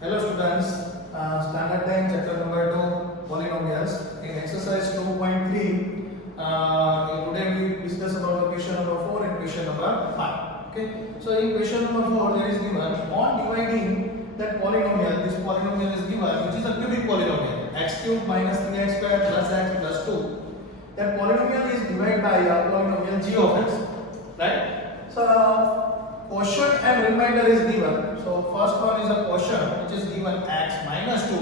Hello students, standard 10 chapter number 2 polynomials in exercise 2.3. Today we discuss about the question number 4 and question number 5. Okay, so in question number 4 there is given on dividing that polynomial, this polynomial is given which is a cubic polynomial x cube minus 3x square plus x plus 2. That polynomial is divided by a polynomial g of x, right? So quotient and remainder is given. So first one is a quotient which is given x minus 2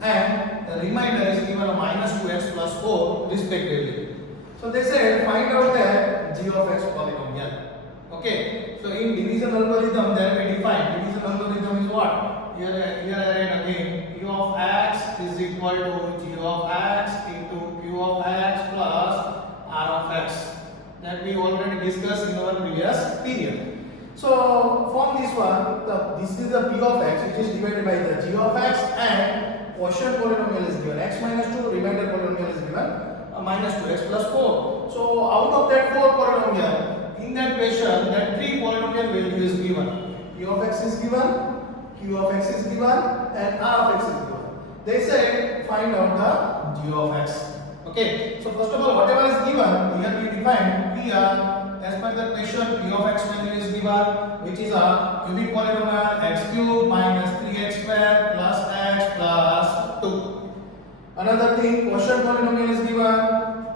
and the remainder is given a minus 2x plus 4 respectively. So they say find out the g of x polynomial. Okay. So in division algorithm then we define division algorithm is what? Here again p of x is equal to g of x into q of x plus r of x. That we already discussed in our previous period. So from this one, this is the p of x which is divided by the g of x and quotient polynomial is given x minus 2, remainder polynomial is given minus 2x plus 4. So out of that 4 polynomial, in that question that 3 polynomial value is given. P of x is given, q of x is given and r of x is given. They say find out the g of x. Okay, so first of all whatever is given, here we define p as per the question p of x value is given which is a cubic polynomial x cube minus 3x square plus x plus 2. Another thing, quotient polynomial is given,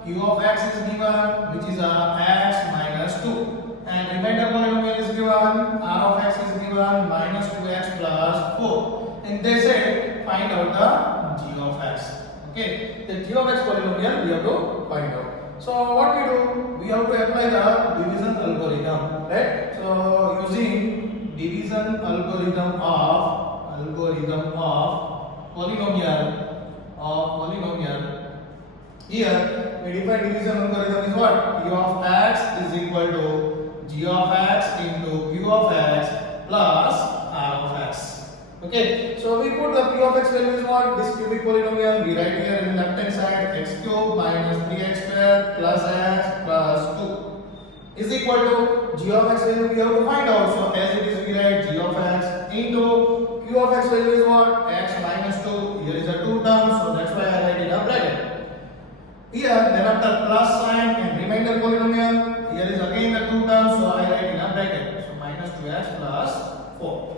q of x is given which is a x minus 2 and remainder polynomial is given, r of x is given minus 2x plus 4 and they say find out the g of x. Okay, the g of x polynomial we have to find out. So what we do? We have to apply the division algorithm, right? So using division algorithm of polynomial here we define division algorithm is what? P of x is equal to g of x into q of x plus r of x. Okay, so we put the p of x value is what? This cubic polynomial we write here in the left hand side x cube minus 3x square plus x plus 2 is equal to g of x value we have to find out. So as it is we write g of x into q of x value is what? X minus 2. Here is a 2 term, so that's why I write in a bracket. Here then after plus sign and remainder polynomial, here is again the 2 terms, so I write in a bracket. So minus 2x plus 4.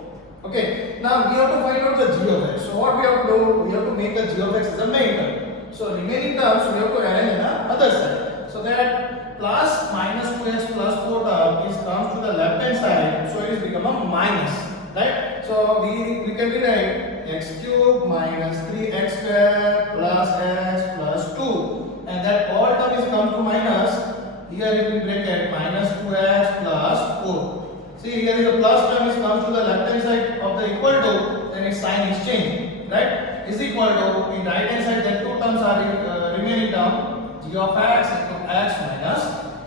Okay, now we have to find out the g of x. So what we have to do? We have to make the g of x as a main term. So remaining terms we have to arrange on the other side. So that plus minus 2x plus 4 term is comes to the left hand side. So it is become a minus, right? So we can rewrite x cube minus 3x square plus x plus 2 and that all term is come to minus. Here it will bracket minus 2x plus 4. See here is the plus term is comes to the left hand side of the equal to, then its sign is changed, right? Is equal to in right hand side that 2 terms are remaining term g of x into x minus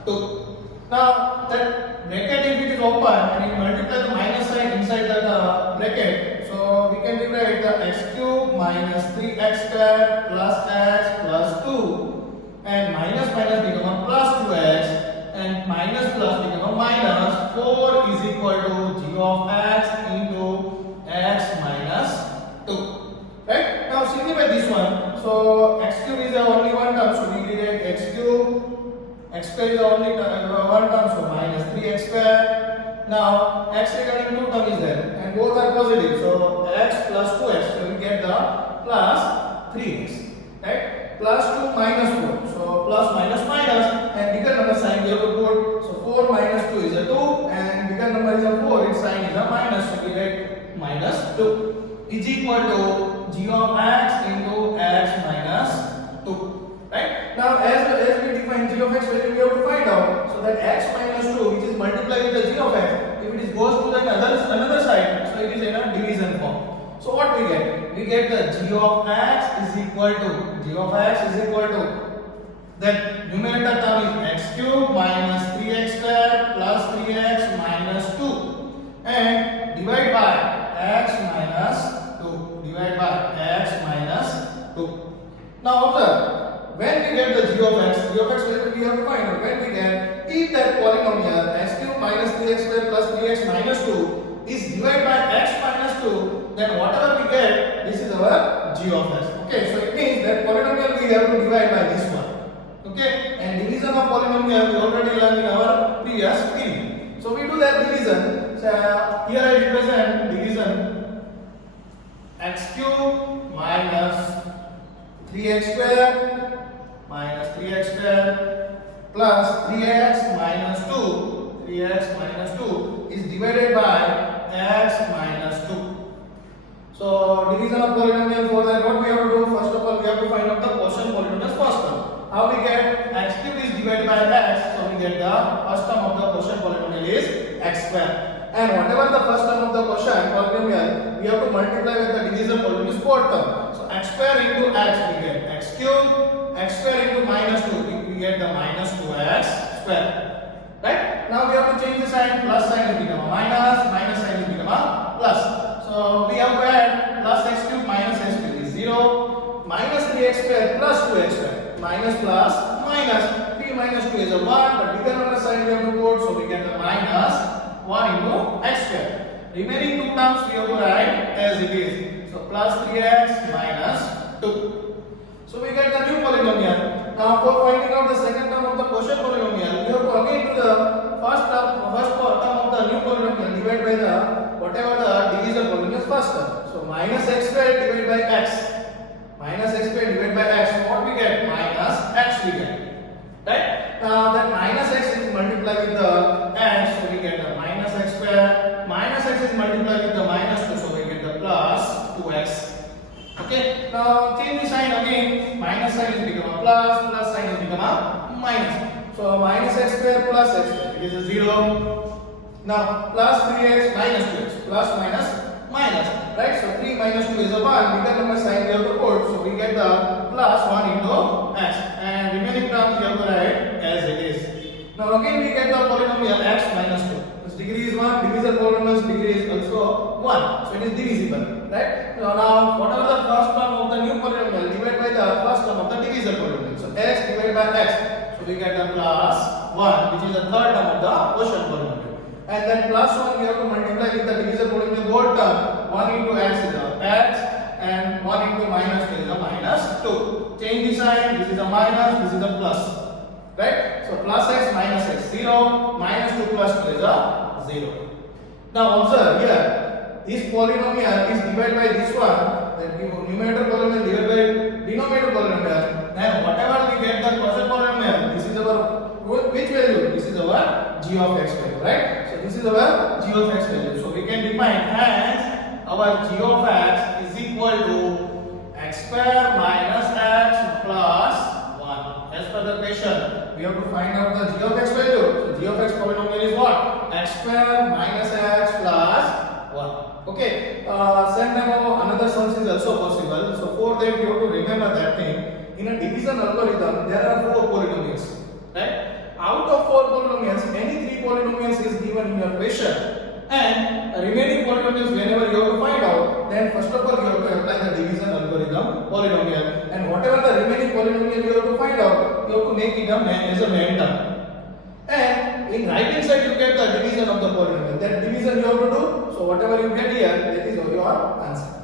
2. Now that bracket if it is open and you multiply the minus sign inside the bracket, so we can rewrite the x cube minus 3x square plus x plus 2 and minus become a plus 2x and minus plus become a minus 4 is equal to g of x into x minus 2. Right? Now simplify this one. So x cube is the only one term, so we rewrite x cube. X square is the only one term, so minus 3x square. Now x regarding 2 term is there and both are positive, so x plus 2x, so we get the plus 3x. Right? Plus 2 minus 4, so plus minus minus and bigger number sign we have to put. So 4 minus 2 is a 2 and bigger number is a 4, its sign is a minus, so we get minus 2 is equal to g of x into x minus 2. Right? Now as we define g of x value we have to find out. So that x minus 2 which is multiplied with the g of x, if it is goes to the another side, so it is in a division form. So what we get? We get the g of x is equal to that numerator term is x cube minus 3x square plus 3x minus 2 and divide by x minus 2. Now observe, when we get the g of x value we have to find out. When we get if that polynomial x cube minus 3x square plus 3x minus 2 is divided by x minus 2, then whatever we get our g of x. Okay, so it means that polynomial we have to divide by this one. Okay, and division of polynomial we already learned in our previous video. So we do that division. So here I represent division x cube minus 3x square minus 3x square plus 3x minus 2. 3x minus 2 is divided by x minus 2. So division of polynomial, for that what we have to do? First of all we have to find out the quotient polynomials first term. How we get x cube is divided by x, so we get the first term of the quotient polynomial is x square. And whatever the first term of the quotient polynomial, we have to multiply with the divisor polynomial's fourth term. So x square into x we get x cube, x square into minus 2 we get the minus 2x square. Right? Now we have to change the sign, plus sign will become a minus, minus sign will become a plus. So we have to add plus x cube minus x cube is 0, minus 3x square plus 2x square, minus plus minus, 3 minus 2 is a 1, but bigger number sign we have to put, so we get the minus 1 into x square. Remaining two terms we have to write as it is. So plus 3x minus 2. So we get the new polynomial. Now for finding out the second term of the quotient polynomial, we have to again do the first term of the new polynomial divided by the whatever the divisor polynomial's first term. So minus x squared divided by x. Minus x squared divided by x. So what we get? Minus x we get. Right? Now that minus x is multiplied with the x, so we get the minus x square. Minus x is multiplied with the minus 2, so we get the plus 2x. Okay, now change the sign again. Minus sign is become a plus sign is become a minus. So minus x square plus x square, it is a 0. Now plus 3x minus 2x, plus minus minus, right? So 3 minus 2 is a 1, bigger number sign we have to put, so we get the plus 1 into x, and remaining terms we have to write as it is. Now again we get the polynomial x minus 2. Its degree is 1, divisor polynomial's degree is also 1, so it is divisible, right? So now whatever the first term of the new polynomial divided by the first term of the divisor polynomial, so x divided by x, so we get the plus 1, which is the third term of the quotient polynomial. And then plus 1 we have to multiply with the divisor polynomial whole term. 1 into x is a x, and 1 into minus 2 is a minus 2. Change the sign, this is a minus, this is a plus. Right? So plus x minus x 0, minus 2 plus 2 is a 0. Now observe here, this polynomial is divided by this one, the numerator polynomial divided by denominator polynomial. Then whatever we get the quotient polynomial, this is our which value? This is our g of x value, right? So this is our g of x value. So we can define as our g of x is equal to x square minus x plus 1. As per the question, we have to find out the g of x value. So g of x polynomial is what? X square minus x plus 1. Okay. Same time another sums is also possible. So for that you have to remember that thing. In a division algorithm, there are 4 polynomials, right? Out of 4 polynomials, any 3 polynomials is given in your question, and remaining polynomials whenever you have to find out, then first of all you have to apply the division algorithm polynomial, and whatever the remaining polynomial you have to find out, you have to make it as a main term. And in right hand side you get the division of the polynomial. That division you have to do. So whatever you get here, that is your answer.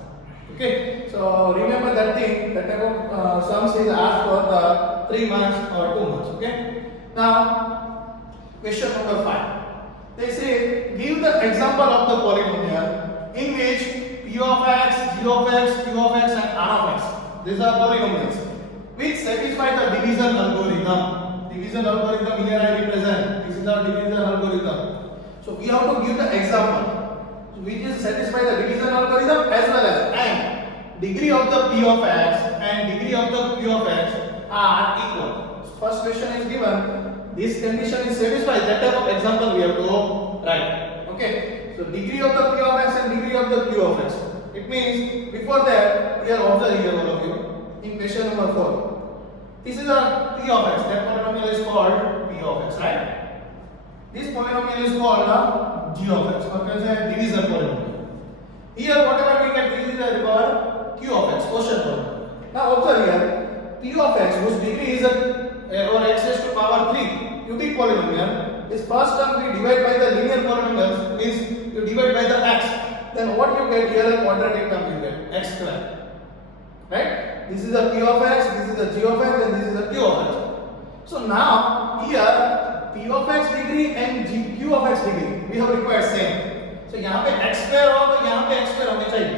Okay. So remember that thing. That type of sums is asked for the 3 months or 2 months. Okay. Now, question number 5. They say, give the example of the polynomial in which p of x, g of x, q of x and r of x, these are polynomials, which satisfy the division algorithm. Division algorithm here I represent. This is the division algorithm. So we have to give the example, which is satisfy the division algorithm as well as and degree of the p of x and degree of the q of x are equal. First question is given, this condition is satisfied, that type of example we have to write. Okay, so degree of the p of x and degree of the q of x. It means before that, here observe here all of you, in question number 4. This is a p of x, that polynomial is called p of x, right? This polynomial is called g of x, or can say divisor polynomial. Here whatever we get, this is our q of x, quotient polynomial. Now observe here, p of x whose degree is or x raised to power 3 cubic polynomial, is first term we divide by the linear polynomials, is you divide by the x, then what you get here, a quadratic term you get, x square. right? This is the p of x, this is the g of x, and this is the q of x. So now here p of x degree and q of x degree we have required same. So यहाँ पे x square हो तो यहाँ पे x square होने चाहिए,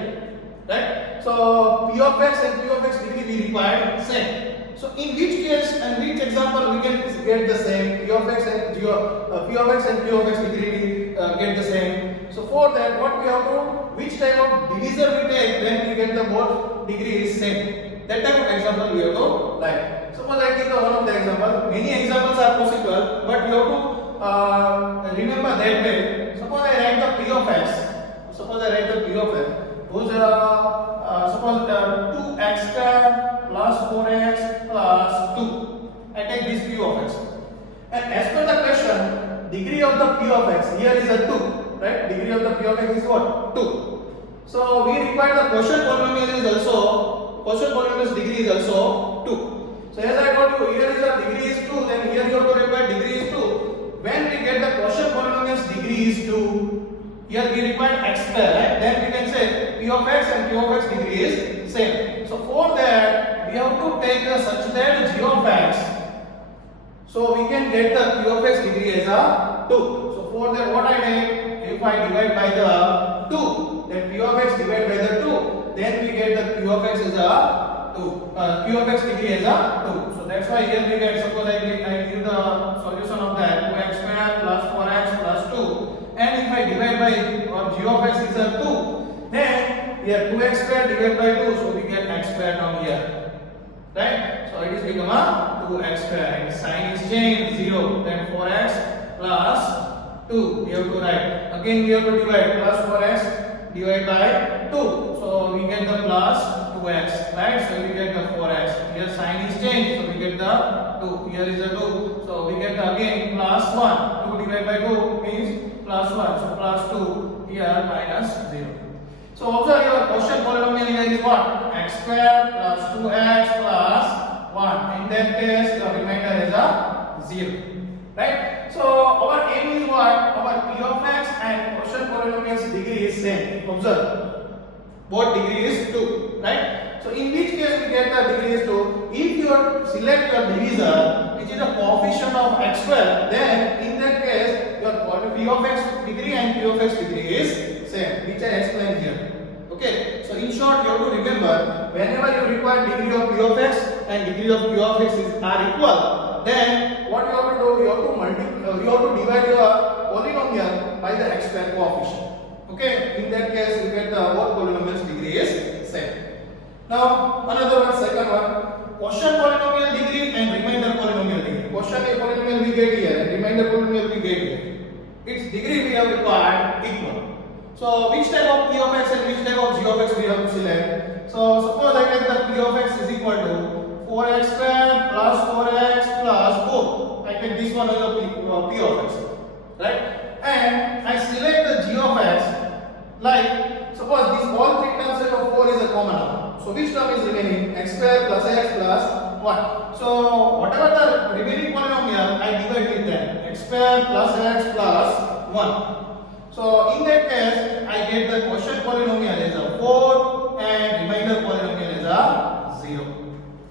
right? So p of x and q of x degree we required same. So in which case and which example we can get the same p of x and p of x and q of x degree we get the same. So for that what we have to, which type of divisor we take when we get the both degree is same. That type of example we have to write. Suppose I give the one of the example. Many examples are possible, but you have to remember that way. Suppose I write the p of x. Suppose I write the p of x. Suppose 2x square plus 4x plus 2. I take this p of x. And as per the question, degree of the p of x here is a 2, right? Degree of the p of x is what? 2. So we require the quotient polynomial is also, quotient polynomial's degree is also 2. So as I told you, here is the degree is 2, then here you have to require degree is 2. When we get the quotient polynomial's degree is 2, here we require x square, right? Then we can say p of x and q of x degree is same. So for that we have to take such that g of x, so we can get the q of x degree as a 2. So for that what I take, if I divide by the 2, then p of x divided by the 2, then we get the q of x as a 2, q of x degree as a 2. So that's why here we get, suppose I give the solution of that 2x square plus 4x plus 2, and if I divide by g of x is a 2, then here 2x square divided by 2, so we get x square down here, right? So it is become a 2x square, and sign is changed 0, then 4x plus 2 we have to write. Again we have to divide, plus 4x divided by 2, so we get the plus 2x, right? So we get the 4x. Here sign is changed, so we get the 2. Here is a 2, so we get the again plus 1. 2 divided by 2 means plus 1, so plus 2, here minus 0. So observe your quotient polynomial here is what? X square plus 2x plus 1. In that case, the remainder is a 0, right? So our aim is what? Our p of x and quotient polynomial's degree is same. Observe, both degree is 2, right? So in which case we get the degree is 2? If you select your divisor, which is a coefficient of x square, then in that case your p of x degree and q of x degree is same, which I explained here. Okay, so in short you have to remember, whenever you require degree of p of x and degree of q of x are equal, then what you have to do, you have to divide your polynomial by the x square coefficient. Okay, in that case you get the both polynomials degree is same. Now another one, second one, quotient polynomial degree and remainder polynomial degree. Quotient polynomial we get here and remainder polynomial we get here. Its degree we have required equal. So which type of p of x and which type of g of x we have to select? So suppose I take the p of x is equal to 4x square plus 4x plus 4. I take this one as a p of x, right? And I select the g of x, like suppose this all three terms of 4 is a common number. So which term is remaining? X square plus x plus 1. So whatever the remaining polynomial, I divide with them. X square plus x plus 1. So in that case, I get the quotient polynomial as a 4 and remainder polynomial as a 0.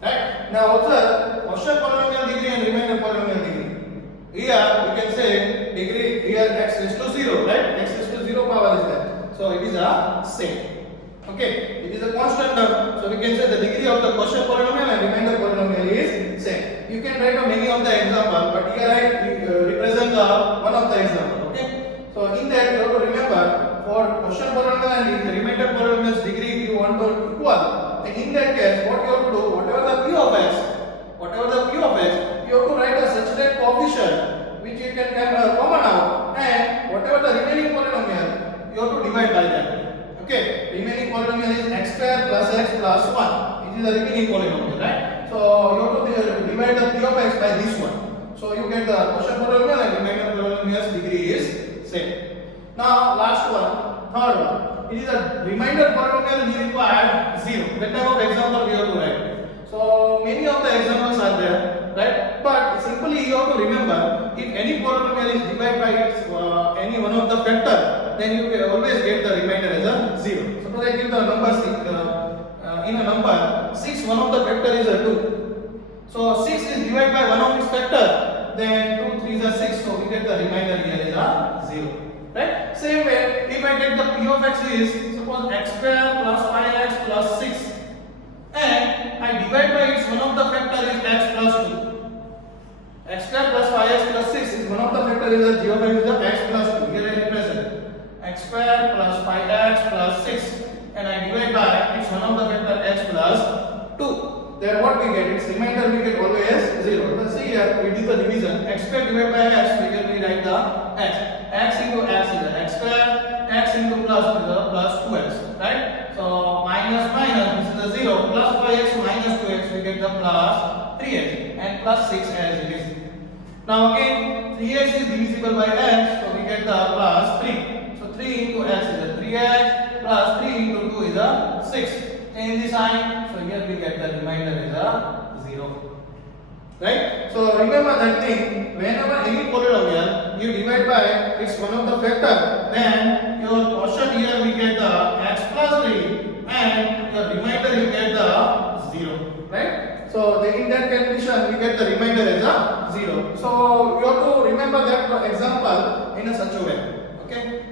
Right? Now observe, quotient polynomial degree and remainder polynomial degree. Here we can say degree, here x is to 0, right? X is to 0 power is there. So it is a same. Okay, it is a constant term. So we can say the degree of the quotient polynomial and remainder polynomial is same. You can write many of the example, but here I represent one of the example. Okay. So in that you have to remember, for quotient polynomial and the remainder polynomial's degree you want to equal. And in that case, what you have to do, whatever the p of x, you have to write a such that coefficient which you can common out, and whatever the remaining polynomial, you have to divide by that. Okay, remaining polynomial is x square plus x plus 1. It is the remaining polynomial, right? So you have to divide the p of x by this one. So you get the quotient polynomial and remainder polynomial's degree is same. Now last one, third one. It is a remainder polynomial we require 0. That type of example we have to write. So many of the examples are there, right? But simply you have to remember, if any polynomial is divided by its any one of the factor, then you can always get the remainder as a 0. Suppose I give the number in a number 6, one of the factor is a 2. So 6 is divided by one of its factor, then 2 3s are 6, so we get the remainder here is a 0. Right? Same way, if I take the p of x is suppose x square plus 5x plus 6, and I divide by its one of the factor is x plus 2. X square plus 5x plus 6 is one of the factor is a g of x is a x plus 2. Here I represent x square plus 5x plus 6, and I divide by its one of the factor x plus 2. Then what we get? Its remainder we get always 0. Let's see here, we do the division. X square divided by x, we can rewrite the x. X into x is a x square, x into plus is a plus 2x, right? So minus minus, this is a 0, plus 5x minus 2x, we get the plus 3x, and plus 6 as it is. Now again, 3x is divisible by x, so we get the plus 3. So 3 into x is a 3x, plus 3 into 2 is a 6. Change the sign, so here we get the remainder is a 0. Right? So remember that thing, whenever any polynomial you divide by its one of the factor, then your quotient here we get the x plus 3, and your remainder you get the 0. Right? So in that condition we get the remainder as a 0. So you have to remember that example in a such a way. Okay?